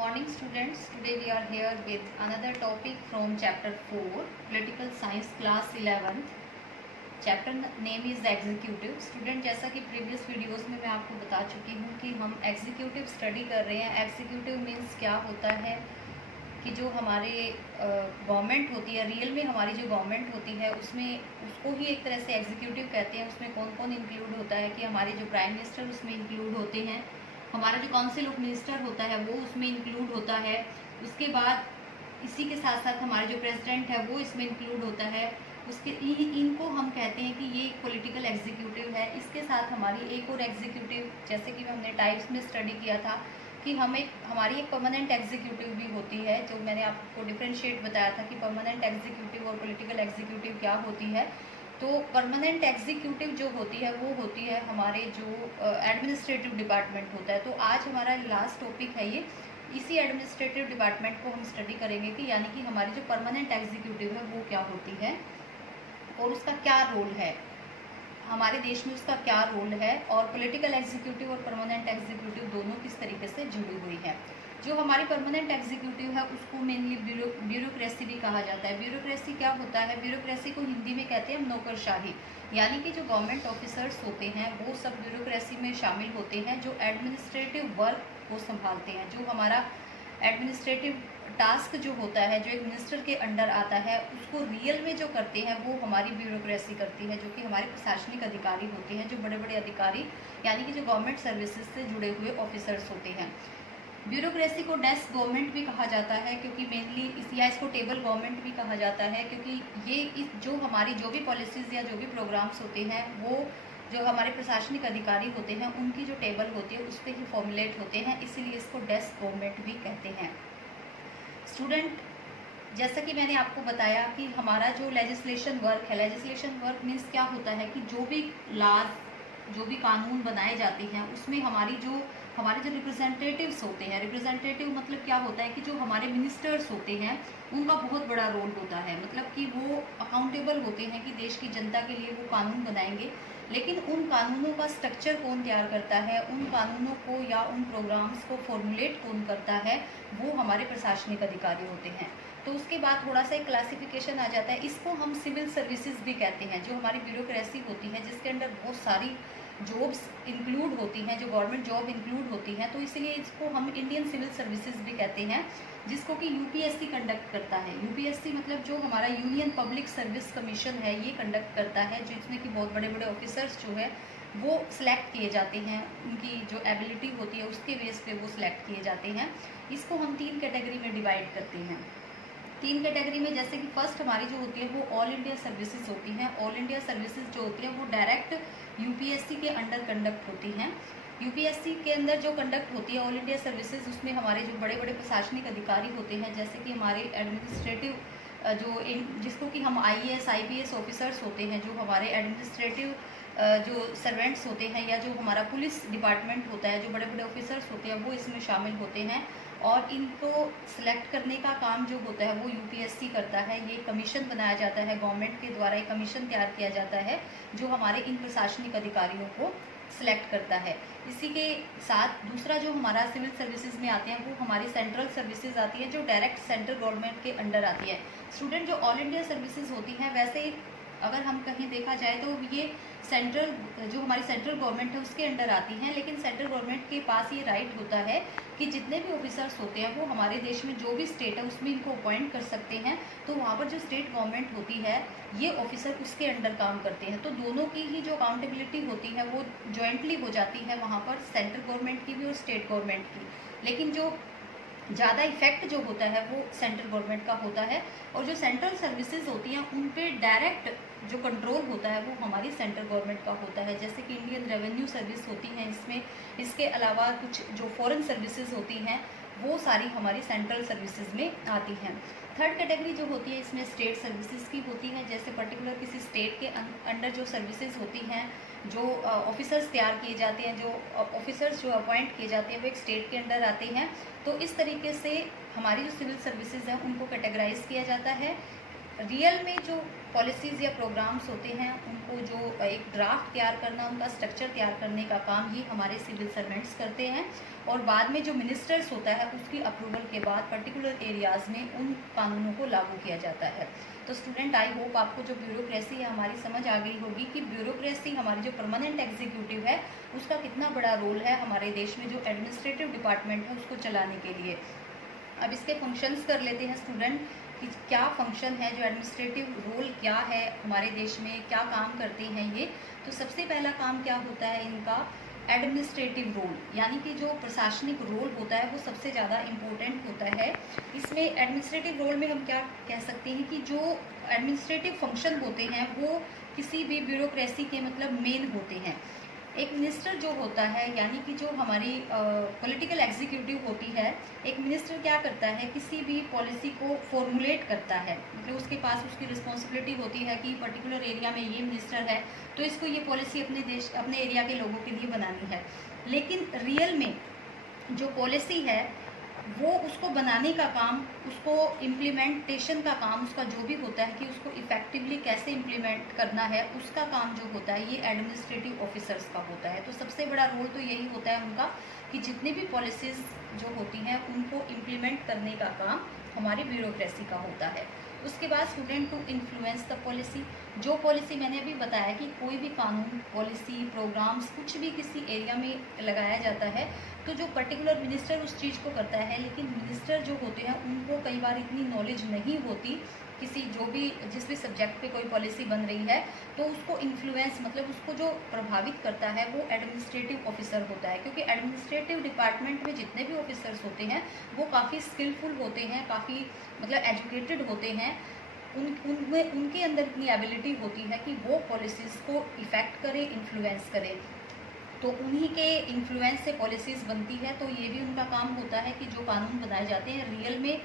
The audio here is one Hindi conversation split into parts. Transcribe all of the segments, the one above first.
Morning students, today we are here with another topic from chapter 4, Political Science class 11th. Chapter name is the Executive. Student, जैसा कि previous videos में मैं आपको बता चुकी हूँ कि हम Executive study कर रहे हैं. Executive means क्या होता है कि जो हमारे गवर्नमेंट होती है, रियल में हमारी जो गवर्नमेंट होती है उसमें उसको ही एक तरह से एग्जीक्यूटिव कहते हैं. उसमें कौन कौन इंक्लूड होता है कि हमारे जो प्राइम मिनिस्टर उसमें इंक्लूड होते हैं, हमारा जो काउंसिल ऑफ मिनिस्टर होता है वो उसमें इंक्लूड होता है. उसके बाद इसी के साथ साथ हमारे जो प्रेसिडेंट है वो इसमें इंक्लूड होता है. उसके इनको हम कहते हैं कि ये एक पॉलिटिकल एग्जीक्यूटिव है. इसके साथ हमारी एक और एग्जीक्यूटिव, जैसे कि हमने टाइप्स में स्टडी किया था कि हमारी एक परमानेंट एग्जीक्यूटिव भी होती है, जो मैंने आपको डिफरेंशिएट बताया था कि परमानेंट एग्जीक्यूटिव और पॉलिटिकल एग्जीक्यूटिव क्या होती है. तो परमानेंट एग्जीक्यूटिव जो होती है वो होती है हमारे जो एडमिनिस्ट्रेटिव डिपार्टमेंट होता है. तो आज हमारा लास्ट टॉपिक है ये. इसी एडमिनिस्ट्रेटिव डिपार्टमेंट को हम स्टडी करेंगे कि यानी कि हमारी जो परमानेंट एग्जीक्यूटिव है वो क्या होती है और उसका क्या रोल है, हमारे देश में उसका क्या रोल है, और पॉलिटिकल एग्जीक्यूटिव और परमानेंट एग्जीक्यूटिव दोनों किस तरीके से जुड़ी हुई है. जो हमारी परमानेंट एग्जीक्यूटिव है उसको मेनली ब्यूरोक्रेसी भी कहा जाता है. ब्यूरोक्रेसी क्या होता है? ब्यूरोक्रेसी को हिंदी में कहते हैं नौकरशाही. यानी कि जो गवर्नमेंट ऑफिसर्स होते हैं वो सब ब्यूरोक्रेसी में शामिल होते हैं, जो एडमिनिस्ट्रेटिव वर्क को संभालते हैं. जो हमारा एडमिनिस्ट्रेटिव टास्क जो होता है, जो एक मिनिस्टर के अंडर आता है, उसको रियल में जो करते हैं वो हमारी ब्यूरोक्रेसी करती है, जो कि हमारे प्रशासनिक अधिकारी होते हैं, जो बड़े बड़े अधिकारी यानी कि जो गवर्नमेंट सर्विसेज से जुड़े हुए ऑफिसर्स होते हैं. ब्यूरोक्रेसी को डेस्क गवर्नमेंट भी कहा जाता है, क्योंकि मेनली या इसको टेबल गवर्नमेंट भी कहा जाता है, क्योंकि ये जो हमारी जो भी पॉलिसीज़ या जो भी प्रोग्राम्स होते हैं वो जो हमारे प्रशासनिक अधिकारी होते हैं उनकी जो टेबल होती है उस पर ही फॉर्मुलेट होते हैं, इसीलिए इसको डेस्क गवर्नमेंट भी कहते हैं. स्टूडेंट, जैसा कि मैंने आपको बताया कि हमारा जो लेजिस्लेशन वर्क है, लेजिस्लेशन वर्क मीन्स क्या होता है कि जो भी लॉज, जो भी कानून बनाए जाते हैं उसमें हमारे जो रिप्रेजेंटेटिव्स होते हैं, रिप्रेजेंटेटिव मतलब क्या होता है कि जो हमारे मिनिस्टर्स होते हैं उनका बहुत बड़ा रोल होता है. मतलब कि वो अकाउंटेबल होते हैं कि देश की जनता के लिए वो कानून बनाएंगे, लेकिन उन कानूनों का स्ट्रक्चर कौन तैयार करता है, उन कानूनों को या उन प्रोग्राम्स को फॉर्मुलेट कौन करता है, वो हमारे प्रशासनिक अधिकारी होते हैं. तो उसके बाद थोड़ा सा एक क्लासिफिकेशन आ जाता है. इसको हम सिविल सर्विसेज भी कहते हैं. जो हमारी ब्यूरोक्रेसी होती है जिसके अंदर बहुत सारी जॉब्स इंक्लूड होती हैं, जो गवर्नमेंट जॉब इंक्लूड होती हैं, तो इसलिए इसको हम इंडियन सिविल सर्विसेज भी कहते हैं, जिसको कि यूपीएससी कंडक्ट करता है. यूपीएससी मतलब जो हमारा यूनियन पब्लिक सर्विस कमीशन है ये कंडक्ट करता है, जिसमें कि बहुत बड़े बड़े ऑफिसर्स जो है वो सिलेक्ट किए जाते हैं. उनकी जो एबिलिटी होती है उसके बेस पे वो सिलेक्ट किए जाते हैं. इसको हम 3 कैटेगरी में डिवाइड करते हैं. 3 कैटेगरी में, जैसे कि फर्स्ट हमारी जो होती है वो ऑल इंडिया सर्विसेज होती हैं. ऑल इंडिया सर्विसेज जो होती है वो डायरेक्ट यूपीएससी के अंडर कंडक्ट होती हैं. यूपीएससी के अंदर जो कंडक्ट होती है ऑल इंडिया सर्विसेज, उसमें हमारे जो बड़े बड़े प्रशासनिक अधिकारी होते हैं, जैसे कि हमारे एडमिनिस्ट्रेटिव जिसको कि हम आईएएस आईपीएस ऑफिसर्स होते हैं, जो हमारे एडमिनिस्ट्रेटिव जो सर्वेंट्स होते हैं, या जो हमारा पुलिस डिपार्टमेंट होता है, जो बड़े बड़े ऑफिसर्स होते हैं वो इसमें शामिल होते हैं. और इनको सिलेक्ट करने का काम जो होता है वो यूपीएससी करता है. ये कमीशन बनाया जाता है, गवर्नमेंट के द्वारा एक कमीशन तैयार किया जाता है जो हमारे इन प्रशासनिक अधिकारियों को सिलेक्ट करता है. इसी के साथ दूसरा जो हमारा सिविल सर्विसेज में आते हैं वो हमारी सेंट्रल सर्विसेज आती है, जो डायरेक्ट सेंट्रल गवर्नमेंट के अंडर आती है. स्टूडेंट, जो ऑल इंडिया सर्विसेज होती हैं, वैसे अगर हम कहीं देखा जाए तो ये सेंट्रल, जो हमारी सेंट्रल गवर्नमेंट है उसके अंडर आती हैं, लेकिन सेंट्रल गवर्नमेंट के पास ये राइट होता है कि जितने भी ऑफिसर्स होते हैं वो हमारे देश में जो भी स्टेट है उसमें इनको अपॉइंट कर सकते हैं. तो वहाँ पर जो स्टेट गवर्नमेंट होती है ये ऑफिसर उसके अंडर काम करते हैं. तो दोनों की ही जो अकाउंटेबिलिटी होती है वो जॉइंटली हो जाती है वहाँ पर, सेंट्रल गवर्नमेंट की भी और स्टेट गवर्नमेंट की. लेकिन जो ज़्यादा इफेक्ट जो होता है वो सेंट्रल गवर्नमेंट का होता है. और जो सेंट्रल सर्विसेज होती हैं उन पे डायरेक्ट जो कंट्रोल होता है वो हमारी सेंट्रल गवर्नमेंट का होता है. जैसे कि इंडियन रेवेन्यू सर्विस होती हैं इसमें. इसके अलावा कुछ जो फॉरेन सर्विसेज होती हैं वो सारी हमारी सेंट्रल सर्विसेज में आती हैं. थर्ड कैटेगरी जो होती है इसमें स्टेट सर्विसेज की होती है. जैसे पर्टिकुलर किसी स्टेट के अंडर जो सर्विसेज होती हैं, जो ऑफिसर्स तैयार किए जाते हैं, जो ऑफिसर्स जो अपॉइंट किए जाते हैं वो एक स्टेट के अंडर आते हैं. तो इस तरीके से हमारी जो सिविल सर्विसेज हैं उनको कैटेगराइज किया जाता है रियल में जो पॉलिसीज़ या प्रोग्राम्स होते हैं उनको जो एक ड्राफ्ट तैयार करना, उनका स्ट्रक्चर तैयार करने का काम ही हमारे सिविल सर्वेंट्स करते हैं, और बाद में जो मिनिस्टर्स होता है उसकी अप्रूवल के बाद पर्टिकुलर एरियाज़ में उन कानूनों को लागू किया जाता है। तो स्टूडेंट, आई होप आपको जो ब्यूरोक्रेसी है हमारी समझ आ गई होगी कि ब्यूरोक्रेसी हमारी जो परमानेंट एग्जीक्यूटिव है उसका कितना बड़ा रोल है हमारे देश में जो एडमिनिस्ट्रेटिव डिपार्टमेंट है उसको चलाने के लिए। अब इसके फंक्शंस कर लेते हैं स्टूडेंट कि क्या फंक्शन है, जो एडमिनिस्ट्रेटिव रोल क्या है हमारे देश में, क्या काम करते हैं ये। तो सबसे पहला काम क्या होता है इनका, एडमिनिस्ट्रेटिव रोल, यानी कि जो प्रशासनिक रोल होता है वो सबसे ज़्यादा इम्पोर्टेंट होता है। इसमें एडमिनिस्ट्रेटिव रोल में हम क्या कह सकते हैं कि जो एडमिनिस्ट्रेटिव फंक्शन होते हैं वो किसी भी ब्यूरोक्रेसी के मतलब मेन होते हैं। एक मिनिस्टर जो होता है, यानी कि जो हमारी पॉलिटिकल एग्जीक्यूटिव होती है, एक मिनिस्टर क्या करता है, किसी भी पॉलिसी को फॉर्मुलेट करता है, मतलब उसके पास उसकी रिस्पॉन्सिबिलिटी होती है कि पर्टिकुलर एरिया में ये मिनिस्टर है तो इसको ये पॉलिसी अपने एरिया के लोगों के लिए बनानी है। लेकिन रियल में जो पॉलिसी है वो उसको बनाने का काम, उसको इम्प्लीमेंटेशन का काम, उसका जो भी होता है कि उसको इफ़ेक्टिवली कैसे इम्प्लीमेंट करना है, उसका काम जो होता है ये एडमिनिस्ट्रेटिव ऑफिसर्स का होता है। तो सबसे बड़ा रोल तो यही होता है उनका कि जितनी भी पॉलिसीज़ जो होती हैं उनको इम्प्लीमेंट करने का काम हमारी ब्यूरोक्रेसी का होता है। उसके बाद student, to influence the policy, जो पॉलिसी मैंने अभी बताया कि कोई भी कानून, पॉलिसी, प्रोग्राम्स कुछ भी किसी एरिया में लगाया जाता है तो जो पर्टिकुलर मिनिस्टर उस चीज़ को करता है, लेकिन मिनिस्टर जो होते हैं उनको कई बार इतनी नॉलेज नहीं होती किसी जिस भी सब्जेक्ट पे कोई पॉलिसी बन रही है, तो उसको इन्फ्लुएंस मतलब उसको जो प्रभावित करता है वो एडमिनिस्ट्रेटिव ऑफिसर होता है। क्योंकि एडमिनिस्ट्रेटिव डिपार्टमेंट में जितने भी ऑफिसर्स होते हैं वो काफ़ी स्किलफुल होते हैं, काफ़ी मतलब एजुकेटेड होते हैं, उनमें उनके अंदर इतनी एबिलिटी होती है कि वो पॉलिसीज़ को इफ़ेक्ट करें, इन्फ्लुएंस करें। तो उन्हीं के इन्फ्लुएंस से पॉलिसीज़ बनती है। तो ये भी उनका काम होता है कि जो कानून बनाए जाते हैं रियल में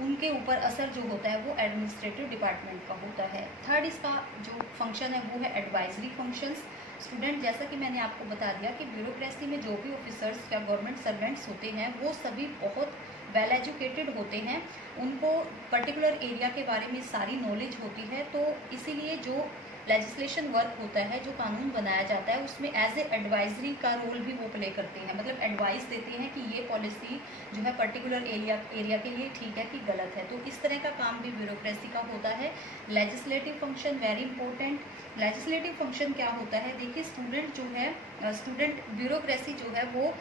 उनके ऊपर असर जो होता है वो एडमिनिस्ट्रेटिव डिपार्टमेंट का होता है। थर्ड इसका जो फंक्शन है वो है एडवाइजरी फंक्शंस। स्टूडेंट, जैसा कि मैंने आपको बता दिया कि ब्यूरोक्रेसी में जो भी ऑफिसर्स या गवर्नमेंट सर्वेंट्स होते हैं वो सभी बहुत वेल एजुकेटेड होते हैं, उनको पर्टिकुलर एरिया के बारे में सारी नॉलेज होती है। तो इसीलिए जो लेजिस्लेशन वर्क होता है, जो कानून बनाया जाता है, उसमें एज ए एडवाइजरी का रोल भी वो प्ले करते हैं, मतलब एडवाइस देते हैं कि ये पॉलिसी जो है पर्टिकुलर एरिया के लिए ठीक है कि गलत है। तो इस तरह का काम भी ब्यूरोक्रेसी का होता है। Legislative function very important. Legislative function क्या होता है, देखिए स्टूडेंट जो है ब्यूरोक्रेसी जो है वो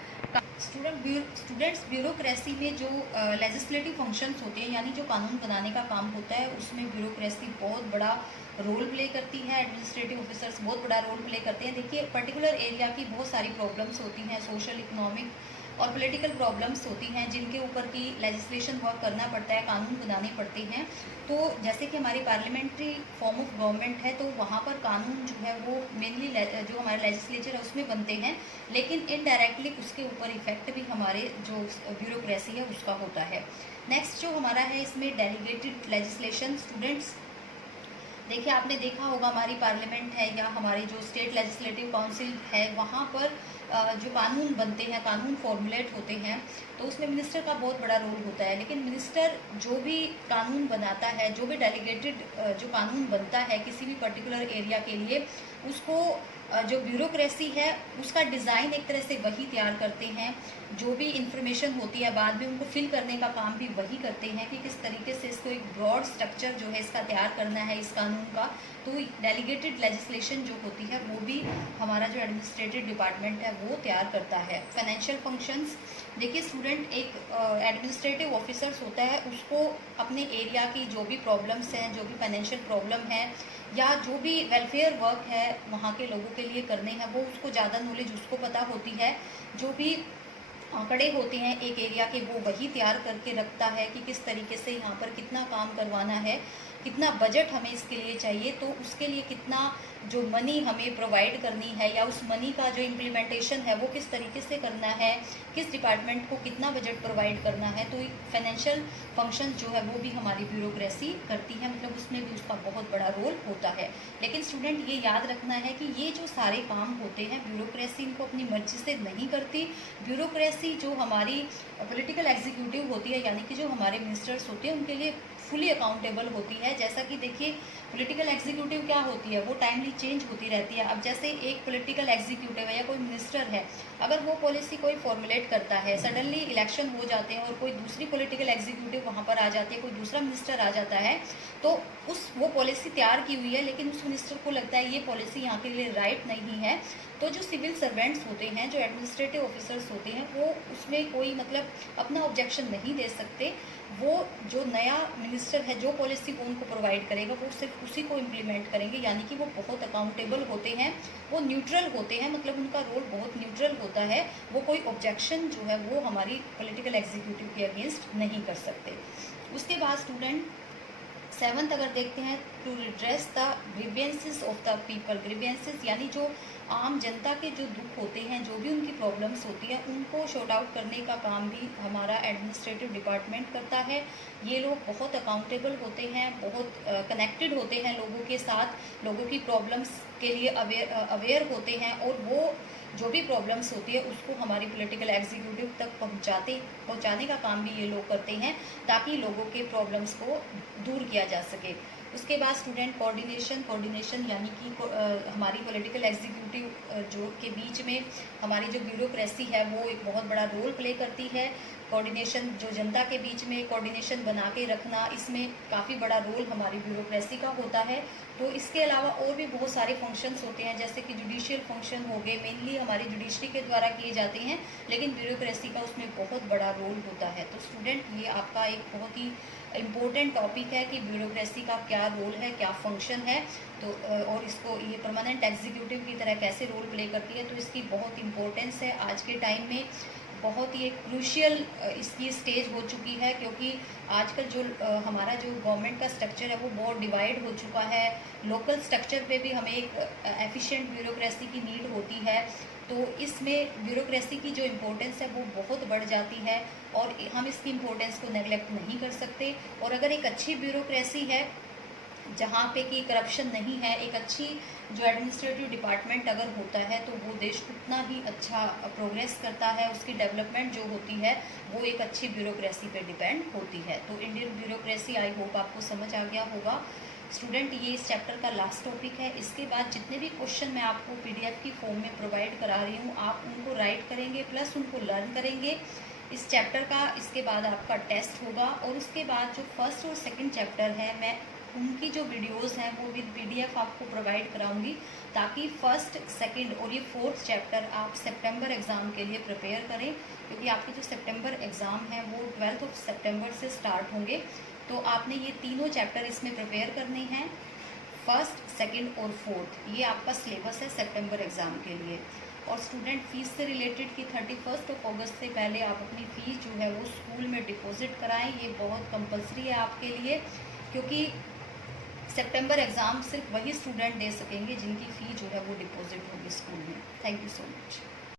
स्टूडेंट्स ब्यूरोक्रेसी में जो लेजिस्लेटिव फंक्शंस होते हैं, यानी जो कानून बनाने का काम होता है, उसमें ब्यूरोक्रेसी बहुत बड़ा रोल प्ले करती है। एडमिनिस्ट्रेटिव ऑफिसर्स बहुत बड़ा रोल प्ले करते हैं। देखिए पर्टिकुलर एरिया की बहुत सारी प्रॉब्लम्स होती हैं, सोशल, इकोनॉमिक और पॉलिटिकल प्रॉब्लम्स होती हैं, जिनके ऊपर की लेजिस्लेशन वर्क करना पड़ता है, कानून बनाने पड़ते हैं। तो जैसे कि हमारी पार्लियामेंट्री फॉर्म ऑफ गवर्नमेंट है, तो वहाँ पर कानून जो है वो मेनली जो हमारे लेजिस्लेचर है उसमें बनते हैं, लेकिन इनडायरेक्टली उसके ऊपर इफेक्ट भी हमारे जो ब्यूरोक्रेसी है उसका होता है। नेक्स्ट जो हमारा है इसमें डेलीगेटेड लेजिस्लेशन। स्टूडेंट्स देखिए, आपने देखा होगा हमारी पार्लियामेंट है या हमारी जो स्टेट लेजिस्लेटिव काउंसिल है, वहाँ पर जो कानून बनते हैं, कानून फॉर्मुलेट होते हैं, तो उसमें मिनिस्टर का बहुत बड़ा रोल होता है। लेकिन मिनिस्टर जो भी कानून बनाता है, जो भी डेलीगेटेड जो कानून बनता है किसी भी पर्टिकुलर एरिया के लिए, उसको जो ब्यूरोक्रेसी है उसका डिज़ाइन एक तरह से वही तैयार करते हैं। जो भी इंफॉर्मेशन होती है बाद में उनको फिल करने का काम भी वही करते हैं कि किस तरीके से इसको एक ब्रॉड स्ट्रक्चर जो है इसका तैयार करना है इस कानून का। तो डेलीगेटेड लेजिस्लेशन जो होती है वो भी हमारा जो एडमिनिस्ट्रेटिव डिपार्टमेंट है वो तैयार करता है। फाइनेंशियल फंक्शंस, देखिए स्टूडेंट, एक एडमिनिस्ट्रेटिव ऑफिसर्स होता है, उसको अपने एरिया की जो भी प्रॉब्लम्स हैं, जो भी फाइनेंशियल प्रॉब्लम है या जो भी वेलफेयर वर्क है वहाँ के लोगों के लिए करने हैं, वो उसको ज़्यादा नॉलेज उसको पता होती है। जो भी आंकड़े होते हैं एक एरिया के वो वही तैयार करके रखता है कि किस तरीके से यहाँ पर कितना काम करवाना है, कितना बजट हमें इसके लिए चाहिए, तो उसके लिए कितना जो मनी हमें प्रोवाइड करनी है या उस मनी का जो इम्प्लीमेंटेशन है वो किस तरीके से करना है, किस डिपार्टमेंट को कितना बजट प्रोवाइड करना है। तो फाइनेंशियल फंक्शन जो है वो भी हमारी ब्यूरोक्रेसी करती है, मतलब उसमें भी उसका बहुत बड़ा रोल होता है। लेकिन स्टूडेंट ये याद रखना है कि ये जो सारे काम होते हैं ब्यूरोक्रेसी इनको अपनी मर्जी से नहीं करती। ब्यूरोक्रेसी जो हमारी पॉलिटिकल एग्जीक्यूटिव होती है, यानी कि जो हमारे मिनिस्टर्स होते हैं, उनके लिए फुली अकाउंटेबल होती है। जैसा कि देखिए पॉलिटिकल एग्जीक्यूटिव क्या होती है, वो टाइमली चेंज होती रहती है। अब जैसे एक पॉलिटिकल एग्जीक्यूटिव है या कोई मिनिस्टर है, अगर वो पॉलिसी कोई फॉर्मुलेट करता है, सडनली इलेक्शन हो जाते हैं और कोई दूसरी पॉलिटिकल एग्जीक्यूटिव वहाँ पर आ जाती है, कोई दूसरा मिनिस्टर आ जाता है, तो वो पॉलिसी तैयार की हुई है लेकिन उस मिनिस्टर को लगता है ये पॉलिसी यहाँ के लिए राइट नहीं है, तो जो सिविल सर्वेंट्स होते हैं, जो एडमिनिस्ट्रेटिव ऑफिसर्स होते हैं, वो उसमें कोई मतलब अपना ऑब्जेक्शन नहीं दे सकते। वो जो नया मिनिस्टर है जो पॉलिसी वो उनको प्रोवाइड करेगा वो सिर्फ उसी को इम्प्लीमेंट करेंगे, यानी कि वो बहुत अकाउंटेबल होते हैं, वो न्यूट्रल होते हैं, मतलब उनका रोल बहुत न्यूट्रल होता है। वो कोई ऑब्जेक्शन जो है वो हमारी पॉलिटिकल एग्जीक्यूटिव के अगेंस्ट नहीं कर सकते। उसके बाद स्टूडेंट 7th अगर देखते हैं, to redress the grievances of the people. Grievances यानी जो आम जनता के जो दुख होते हैं, जो भी उनकी प्रॉब्लम्स होती हैं, उनको शॉर्ट आउट करने का काम भी हमारा एडमिनिस्ट्रेटिव डिपार्टमेंट करता है। ये लोग बहुत अकाउंटेबल होते हैं, बहुत कनेक्टेड होते हैं लोगों के साथ, लोगों की प्रॉब्लम्स के लिए अवेयर होते हैं, और वो जो भी प्रॉब्लम्स होती है उसको हमारी पॉलिटिकल एग्जीक्यूटिव तक पहुंचाने का काम भी ये लोग करते हैं, ताकि लोगों के प्रॉब्लम्स को दूर किया जा सके। उसके बाद स्टूडेंट कोऑर्डिनेशन यानी कि हमारी पॉलिटिकल एग्जीक्यूटिव जो के बीच में हमारी जो ब्यूरोक्रेसी है वो एक बहुत बड़ा रोल प्ले करती है। कोऑर्डिनेशन, जो जनता के बीच में कोऑर्डिनेशन बना के रखना, इसमें काफ़ी बड़ा रोल हमारी ब्यूरोक्रेसी का होता है। तो इसके अलावा और भी बहुत सारे फंक्शंस होते हैं, जैसे कि जुडिशियल फंक्शन हो गए, मेनली हमारी जुडिशरी के द्वारा किए जाते हैं, लेकिन ब्यूरोक्रेसी का उसमें बहुत बड़ा रोल होता है। तो स्टूडेंट ये आपका एक बहुत ही इम्पोर्टेंट टॉपिक है कि ब्यूरोक्रेसी का क्या रोल है, क्या फंक्शन है, तो और इसको ये परमानेंट एग्जीक्यूटिव की तरह कैसे रोल प्ले करती है, तो इसकी बहुत इम्पोर्टेंस है। आज के टाइम में बहुत ही एक क्रूशियल इसकी स्टेज हो चुकी है, क्योंकि आजकल जो हमारा जो गवर्नमेंट का स्ट्रक्चर है वो बहुत डिवाइड हो चुका है। लोकल स्ट्रक्चर पे भी हमें एक एफिशिएंट ब्यूरोक्रेसी की नीड होती है, तो इसमें ब्यूरोक्रेसी की जो इम्पोर्टेंस है वो बहुत बढ़ जाती है, और हम इसकी इम्पोर्टेंस को नेगलेक्ट नहीं कर सकते। और अगर एक अच्छी ब्यूरोक्रेसी है जहाँ पे कि करप्शन नहीं है, एक अच्छी जो एडमिनिस्ट्रेटिव डिपार्टमेंट अगर होता है, तो वो देश उतना ही अच्छा प्रोग्रेस करता है। उसकी डेवलपमेंट जो होती है वो एक अच्छी ब्यूरोक्रेसी पे डिपेंड होती है। तो इंडियन ब्यूरोक्रेसी आई होप आपको समझ आ गया होगा। स्टूडेंट ये इस चैप्टर का लास्ट टॉपिक है। इसके बाद जितने भी क्वेश्चन मैं आपको PDF की फॉर्म में प्रोवाइड करा रही हूँ, आप उनको राइट करेंगे प्लस उनको लर्न करेंगे इस चैप्टर का। इसके बाद आपका टेस्ट होगा, और उसके बाद जो फर्स्ट और सेकंड चैप्टर है, मैं उनकी जो वीडियोस हैं वो विद PDF आपको प्रोवाइड कराऊंगी, ताकि फर्स्ट, सेकंड और ये फोर्थ चैप्टर आप सितंबर एग्ज़ाम के लिए प्रिपेयर करें, क्योंकि आपके जो सितंबर एग्ज़ाम है वो 12 सितंबर से स्टार्ट होंगे। तो आपने ये तीनों चैप्टर इसमें प्रिपेयर करने हैं, फर्स्ट, सेकंड और फोर्थ। ये आपका सिलेबस है सितंबर एग्ज़ाम के लिए। और स्टूडेंट फीस से रिलेटेड कि 31 अगस्त से पहले आप अपनी फ़ीस जो है वो स्कूल में डिपॉजिट कराएं। ये बहुत कंपलसरी है आपके लिए, क्योंकि सितंबर एग्ज़ाम सिर्फ वही स्टूडेंट दे सकेंगे जिनकी फ़ी जो है वो डिपॉजिट होगी स्कूल में। Thank you so much.